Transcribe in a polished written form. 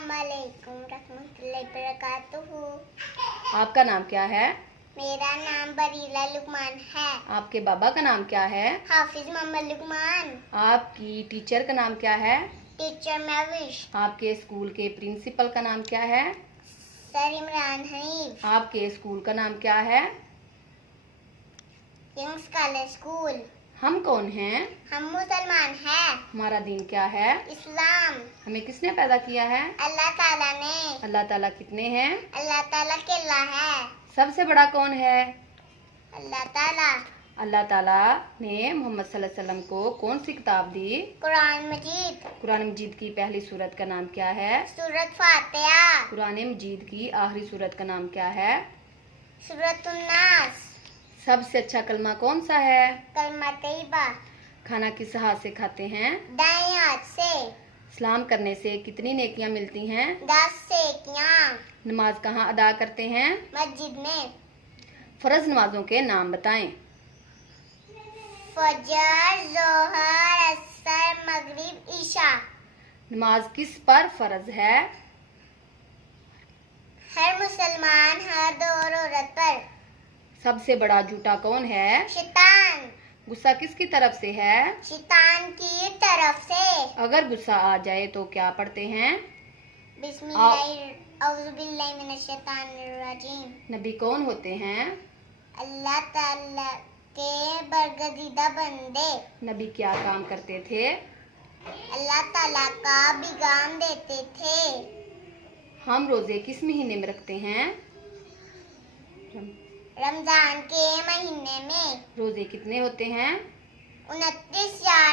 अस्सलाम वालेकुम रहमतुल्लाहि वबरकातुहू। आपका नाम क्या है? मेरा नाम बरीला लुकमान है। आपके बाबा का नाम क्या है? हाफिज मोहम्मद लुकमान। आपकी टीचर का नाम क्या है? टीचर महविश। आपके स्कूल के प्रिंसिपल का नाम क्या है? सर इमरान हनीफ। आपके स्कूल का नाम क्या है? Young scholar school. हम कौन हैं? हम मुसलमान हैं। हमारा दीन क्या है? इस्लाम। हमें किसने पैदा किया है? अल्लाह ताला ने। अल्लाह ताला कितने हैं? अल्लाह ताला केला है। सबसे बड़ा कौन है? अल्लाह ताला। अल्लाह ताला ने मोहम्मद सल्लल्लाहु अलैहि वसल्लम को कौन सी किताब दी? कुरान मजीद। कुरान मजीद की पहली सूरत का नाम क्या है? सूरत फातिहा। कुरान मजीद की आखिरी सूरत का नाम क्या है? सूरतुन नास। सबसे अच्छा कलमा कौन सा है? कलमा तैयबा। खाना किस हाथ से खाते हैं? दाएं हाथ से। सलाम करने से कितनी नेकियां मिलती हैं? 10 सेकियां। नमाज कहाँ अदा करते हैं? मस्जिद में। फर्ज नमाजों के नाम बताएं। फजर, जोहर, असर, मगरिब, ईशा। नमाज किस पर फर्ज है? हर मुसलमान हर और औरत पर। सबसे बड़ा झूठा कौन है? शैतान। गुस्सा किसकी तरफ से है? शैतान की तरफ से। अगर गुस्सा आ जाए तो क्या पढ़ते हैं? औज़ुबिल्लाहि मिनश्शैतानिर्रजीम। नबी कौन होते हैं? अल्लाह ताला के बरगजीदा बंदे। नबी क्या काम करते थे? अल्लाह ताला का बिगाम देते थे। हम रोजे किस महीने में रखते हैं? रमजान के महीने में। रोजे कितने होते हैं? 29 या